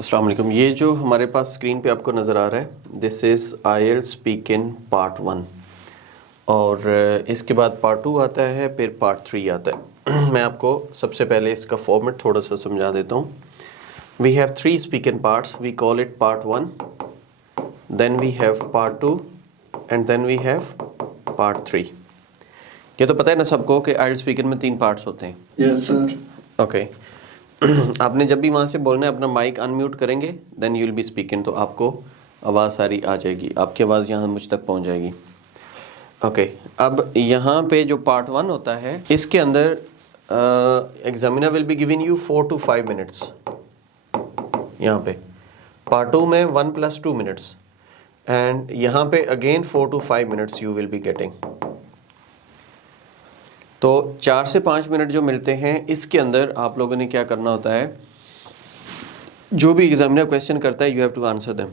अस्सलाम वालेकुम। ये जो हमारे पास स्क्रीन पे आपको नज़र आ रहा है, this is IELTS speak in part 1 और इसके बाद पार्ट 2 आता है, फिर पार्ट 3 आता है। मैं आपको सबसे पहले इसका फॉर्मेट थोड़ा सा समझा देता हूँ। We have 3 speak in parts, we call it part 1, then we have part 2 and then we have part 3। ये तो पता है ना सबको कि आईएलटीएस स्पीक इन में 3 पार्ट्स होते हैं। Yes sir. ओके आपने जब भी वहाँ से बोलना है अपना माइक अनम्यूट करेंगे, then you will be speaking, तो आपको आवाज़ सारी आ जाएगी, आपकी आवाज़ यहाँ मुझ तक पहुँच जाएगी। ओके अब यहाँ पे जो पार्ट 1 होता है, इसके अंदर examiner will be giving you 4 to 5 minutes. यहाँ पे पार्ट 2 में 1 + 2 मिनट्स एंड यहाँ पे again 4 to 5 minutes you will be getting. तो 4 से 5 मिनट जो मिलते हैं, इसके अंदर आप लोगों ने क्या करना होता है, जो भी एग्जामिनर क्वेश्चन करता है you have to answer them.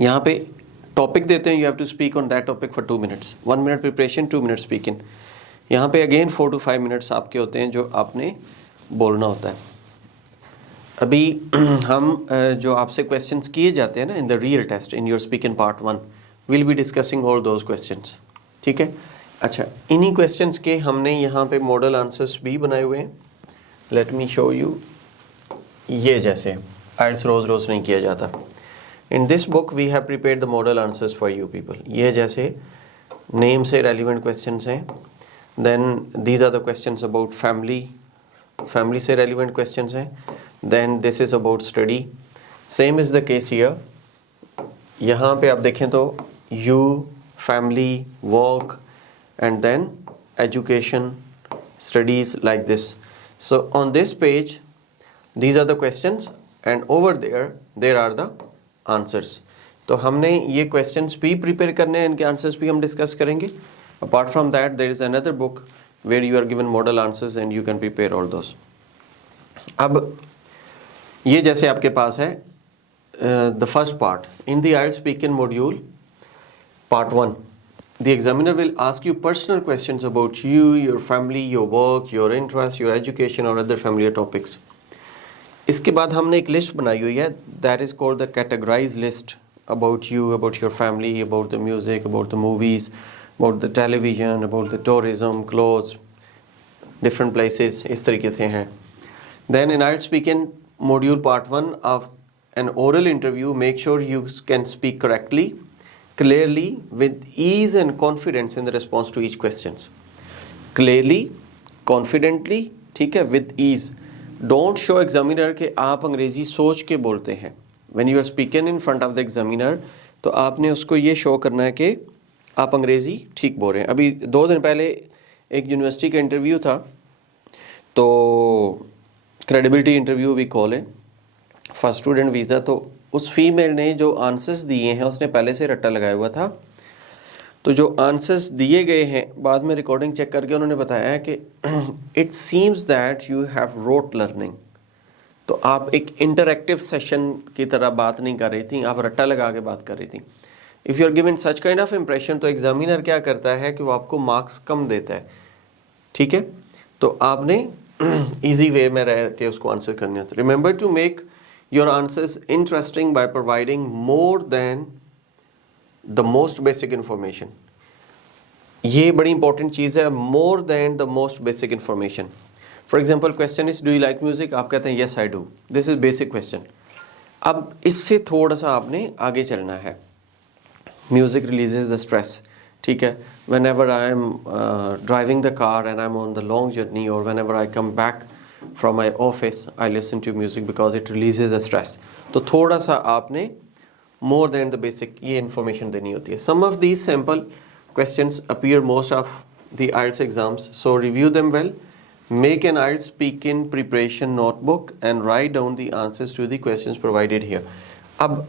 यहाँ पे टॉपिक देते हैं, you have to speak on that topic for 2 minutes, 1 minute preparation, 2 minute speaking. यहाँ पे अगेन 4 to 5 मिनट्स आपके होते हैं जो आपने बोलना होता है। अभी हम जो आपसे क्वेश्चंस किए जाते हैं ना in the real test in your speak in part 1, will be discussing all those questions, ठीक है। अच्छा, इन्हीं क्वेश्चंस के हमने यहाँ पे मॉडल आंसर्स भी बनाए हुए हैं। Let me show you. ये जैसे आइल्स रोज़ रोज़ नहीं किया जाता। In this book we have prepared the model answers for you people. ये जैसे नेम से रेलिवेंट क्वेश्चंस हैं, then these are the questions about family, family से रेलिवेंट क्वेश्चंस हैं, then this is about study. Same is the case here. यहाँ पे आप देखें तो you, family, work and then education, studies, like this. So on this page these are the questions and over there are the answers. तो हमने ये questions भी prepare करने हैं, इनके answers भी हम discuss करेंगे। Apart from that there is another book where you are given model answers and you can prepare all those. अब ये जैसे आपके पास है the first part in the IELTS speaking module part 1. The examiner will ask you personal questions about you, your family, your work, your interests, your education or other familiar topics. इसके बाद हमने एक list बनाई हुई है, that is called the categorized list about you, about your family, about the music, about the movies, about the television, about the tourism, clothes, different places, इस तरीके से हैं. Then in IELTS speaking module part 1 of an oral interview, make sure you can speak correctly, clearly, with ease and confidence in the response to each questions. Clearly, confidently, ठीक है, with ease. Don't show examiner कि आप अंग्रेजी सोच के बोलते हैं. When you are speaking in front of the examiner, तो आपने उसको ये शो करना है कि आप अंग्रेजी ठीक बोल रहे हैं. अभी 2 दिन पहले एक यूनिवर्सिटी का इंटरव्यू था, तो क्रेडिबिलिटी इंटरव्यू भी कॉल है फॉर स्टूडेंट वीज़ा। तो उस फीमेल ने जो आंसर्स दिए हैं उसने पहले से रट्टा लगाया हुआ था। तो जो आंसर्स दिए गए हैं, बाद में रिकॉर्डिंग चेक करके उन्होंने बताया है कि it seems that you have rote learning. तो आप एक इंटरैक्टिव सेशन की तरह बात नहीं कर रही थी, आप रट्टा लगा के बात कर रही थी। If you are given such kind of impression, तो एग्जामिनर क्या करता है कि वो आपको मार्क्स कम देता है, ठीक है। तो आपने ईजी वे में रह के उसको आंसर करने होते। Remember to make your answers interesting by providing more than the most basic information. ये बड़ी इंपॉर्टेंट चीज़ है, more than the most basic information. For example, question is do you like music? आप कहते हैं yes I do. This is basic question. अब इससे थोड़ा सा आपने आगे चलना है। Music releases the stress, ठीक है। Whenever I am driving the car and I'm on the long journey, or whenever I come back from my office, I listen to music because it releases the stress. तो थोड़ा सा आपने more than the basic ये information देनी होती है. Some of these sample questions appear most of the IELTS exams, so review them well. Make an IELTS speaking preparation notebook and write down the answers to the questions provided here. अब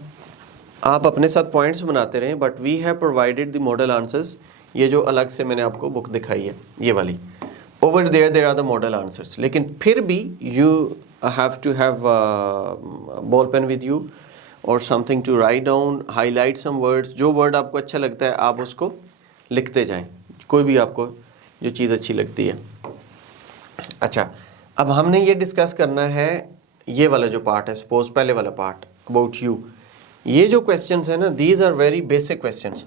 आप अपने साथ points बनाते रहें, but we have provided the model answers. ये जो अलग से मैंने आपको बुक दिखाई है, ये वाली, over there are the model answers. लेकिन फिर भी you have to have ball pen with you और something to write down, highlight some words. जो वर्ड आपको अच्छा लगता है आप उसको लिखते जाएं, कोई भी आपको जो चीज़ अच्छी लगती है। अच्छा, अब हमने ये डिस्कस करना है ये वाला जो पार्ट है, सपोज पहले वाला पार्ट अबाउट यू, ये जो क्वेश्चंस है ना, these are very basic questions.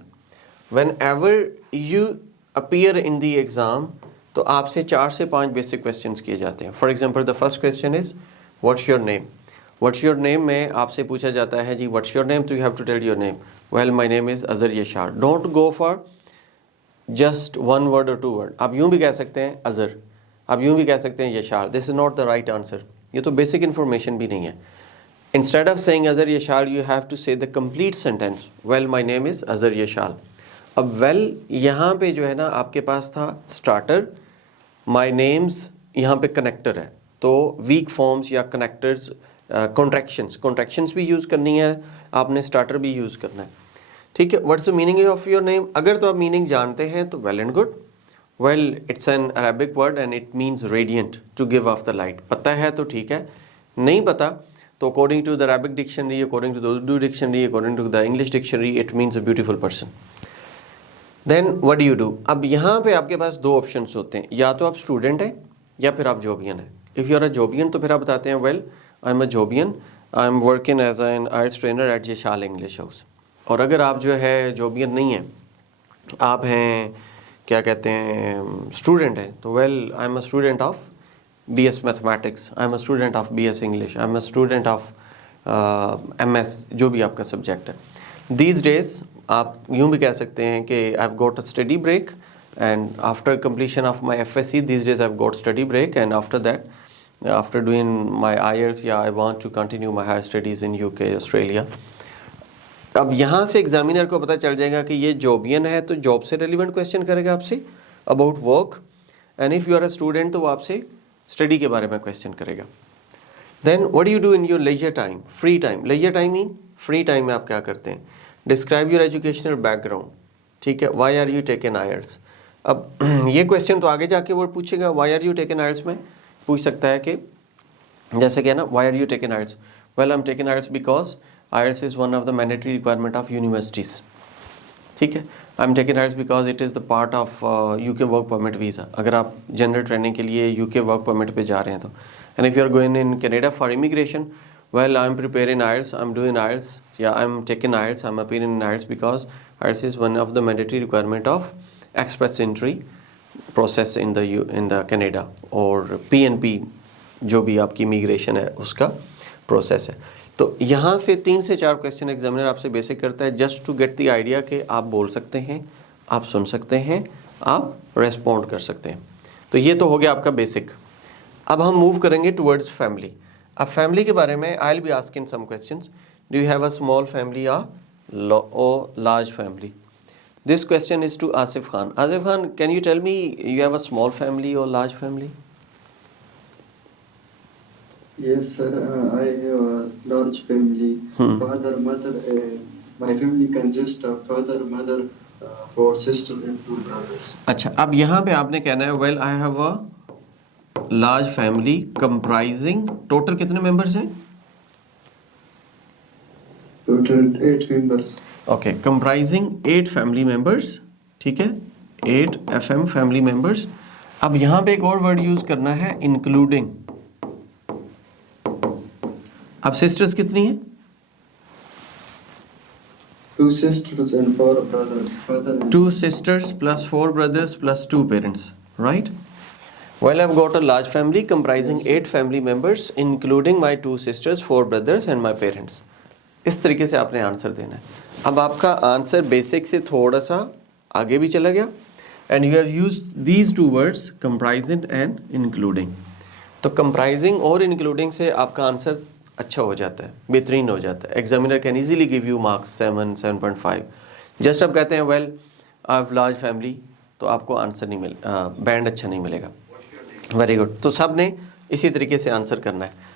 Whenever you appear in the exam, तो आपसे 4 से 5 बेसिक क्वेश्चंस किए जाते हैं। For example the first question is what's your name. What's your name में आपसे पूछा जाता है जी व्हाट्स योर नेम, तो you have to tell your name. Well my name is Azar Yashar. Don't go for just 1 word और 2 वर्ड। आप यूँ भी कह सकते हैं अज़र, आप यूँ भी कह सकते हैं Yashar. This is not the right answer. ये तो बेसिक इन्फॉर्मेशन भी नहीं है। Instead of saying Azar Yashar, you have to say the complete sentence, well my name is Azar Yashar. अब वेल यहाँ पे जो है ना आपके पास था स्टार्टर, माय नेम्स यहाँ पे कनेक्टर है, तो वीक फॉर्म्स या कनेक्टर्स, कॉन्ट्रैक्शंस भी यूज़ करनी है आपने, स्टार्टर भी यूज़ करना है, ठीक है। What's the meaning of your name, अगर तो आप मीनिंग जानते हैं तो well and good. Well it's an Arabic word and it means radiant, to give off the light. पता है तो ठीक है, नहीं पता तो according to the Arabic dictionary, according to the Urdu dictionary, according to the English dictionary, it means a beautiful person. Then what do you do. अब यहाँ पे आपके पास 2 ऑप्शंस होते हैं, या तो आप स्टूडेंट हैं या फिर आप जॉबियन हैं। If you are a jobian तो फिर आप बताते हैं well I am a jobian, I am working as an IELTS trainer at Yashal English house. और अगर आप जो है जॉबियन नहीं हैं, आप हैं क्या कहते हैं स्टूडेंट हैं, तो well I am a student of BS mathematics, I am a student of BS English, I am a student of MS, जो भी आपका सब्जेक्ट है। दीज डेज आप यूँ भी कह सकते हैं कि I have got a study break and after completion of my FSC, these days I've got study break, and after that, after doing my IELTS, yeah, I want to continue my higher studies in UK, Australia. अब यहाँ से examiner को पता चल जाएगा कि ये जॉबियन है, तो जॉब से रिलेवेंट क्वेश्चन करेगा आपसे about work, and if you are a student तो वो आपसे स्टडी के बारे में क्वेश्चन करेगा। Then what do you do in your leisure time, free time. Leisure time mean free time में आप क्या करते हैं। डिस्क्राइब योर एजुकेशनल बैकग्राउंड, ठीक है। Why are you taken IELTS. अब ये क्वेश्चन तो आगे जाके वो पूछेगा, why are you taken IELTS में पूछ सकता है कि जैसे क्या ना, why are you taken IELTS, well I am taken IELTS because IELTS is one of the mandatory requirement of universities, ठीक है। I am taken IELTS because it is the part of UK work permit visa, अगर आप general training के लिए UK work permit पे जा रहे हैं तो। And if you are going in Canada for immigration, well I'm preparing IELTS, I'm doing IELTS, yeah I'm taking IELTS, I'm appearing in IELTS because IELTS is one of the mandatory requirement of express entry process in the Canada, और PNP जो भी आपकी immigration है उसका process है। तो यहाँ से 3 से 4 क्वेश्चन एग्जामिनर आपसे बेसिक करता है, just to get the idea कि आप बोल सकते हैं, आप सुन सकते हैं, आप रेस्पॉन्ड कर सकते हैं। तो ये तो हो गया आपका बेसिक। अब हम मूव करेंगे टुवर्ड्स फैमिली। अब फैमिली के बारे में I will be asking some questions. Do you have a small family or large family? This question is to Asif Khan. Asif Khan, can you tell me, you have a small family or large family? Yes, sir. I have a large family. Father, mother. My family consists of father, mother, 4 sisters and 2 brothers. अच्छा, अब यहाँ पे आपने कहना है well I have a large family comprising, total कितने members हैं? Total 8 members. Okay, comprising 8 family members, ठीक है, 8 FM family members। अब यहाँ पे एक और वर्ड यूज करना है, इंक्लूडिंग। अब सिस्टर्स कितनी हैं? 2 sisters and 4 brothers. Father and 2 sisters plus 4 brothers plus 2 parents, right? Well, I've got a large family comprising 8 family members, including my 2 sisters, 4 brothers and my parents. इस तरीके से आपने answer देना है। अब आपका आंसर बेसिक से थोड़ा सा आगे भी चला गया, and you have used these 2 words, comprising and including. तो comprising और इंक्लूडिंग से आपका आंसर अच्छा हो जाता है, बेहतरीन हो जाता है। Examiner can easily give you marks 7, 7.5। Just आप कहते हैं well I have large family, तो आपको आंसर नहीं बैंड अच्छा नहीं मिलेगा। Very good. तो सब ने इसी तरीके से आंसर करना है।